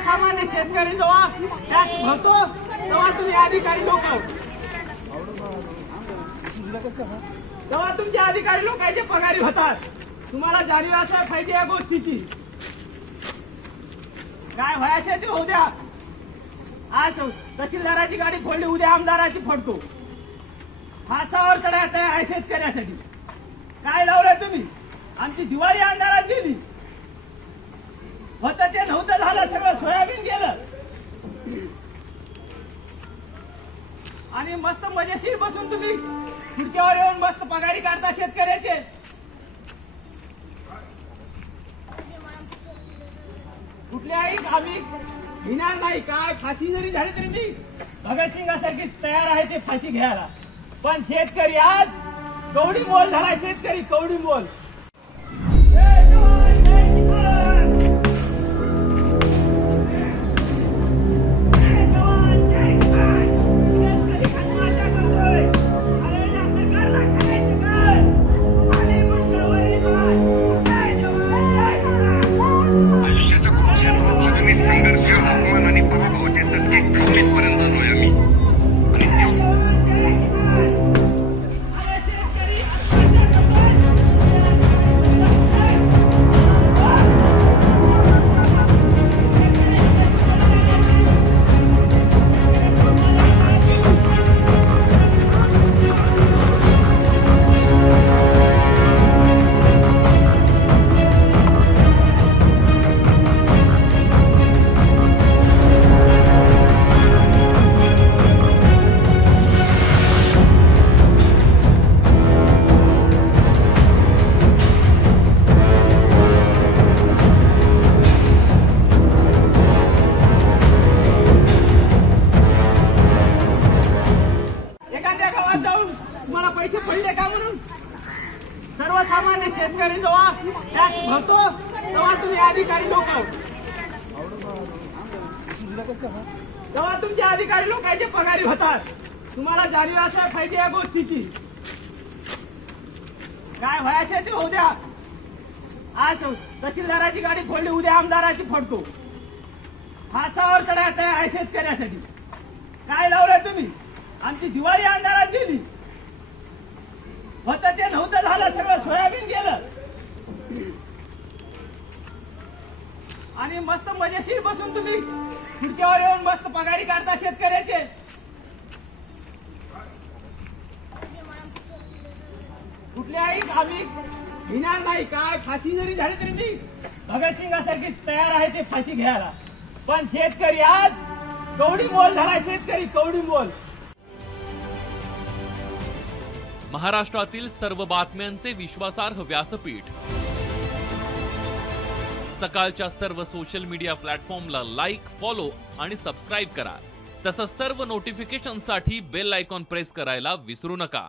सर्वसामान्य शेतकरी जेव्हा टॅक्स भरतो तेव्हा तुम्ही अधिकारी लोक तेव्हा तुमचे अधिकारी लोकांचे पगारी होतात। तुम्हाला जाणीव असायला पाहिजे या गोष्टीची। काय व्हायचे ते होऊ द्या। आज तहसीलदाराची गाडी फोडली, उद्या आमदाराची फोडतो। फासावर चढायचं आहे शेतकऱ्यासाठी। काय लावलंय तुम्ही? आमची दिवाळी अंधारात गेली। होतं ते नव्हतं झालं, सगळं सोयाबीन गेलं आणि मस्त मजेशीर बसून तुम्ही खुर्च्यावर येऊन मस्त पगारी काढता शेतकऱ्याचे। कुठल्याही कामी भिणार नाही। काय फाशी जरी झाली तरी मी भगतसिंगासारखी तयार आहे ते फाशी घ्यायला। पण शेतकरी आज कवडी मोल झाला। शेतकरी कवडी मोल। पैसे पडले का म्हणून सर्वसामान्य शेतकरी जेव्हा टॅक्स भरतो तेव्हा तुम्ही अधिकारी लोक तेव्हा तुमचे अधिकारी लोकांचे पगारी होतात। तुम्हाला जाणीव असायला पाहिजे या गोष्टीची। काय व्हायचे ते होऊ द्या। आज तहसीलदाराची गाडी फोडली, उद्या आमदाराची फोडतो। फासावर चढायचं आहे शेतकऱ्यासाठी। काय लावलंय तुम्ही? आमची दिवाळी अंधारात गेली। होतं ते नव्हतं झालं, सगळं सोयाबीन गेलं आणि मस्त मजेशीर बसून तुम्ही खुर्च्यावर येऊन मस्त पगारी काढता शेतकऱ्याचे। कुठल्याही कामी भिणार नाही। काय फाशी जरी झाली तरी मी भगतसिंगासारखी तयार आहे ते फाशी घ्यायला। पण शेतकरी आज कवडी मोल झाला। शेतकरी कवडी मोल। महाराष्ट्रातील सर्व बातम्यांचे विश्वासार्ह व्यासपीठ सकाळच्या सर्व सोशल मीडिया प्लॅटफॉर्मला लाईक, फॉलो आणि सबस्क्राईब करा। तसंच सर्व नोटिफिकेशनसाठी बेल आयकॉन प्रेस करायला विसरू नका।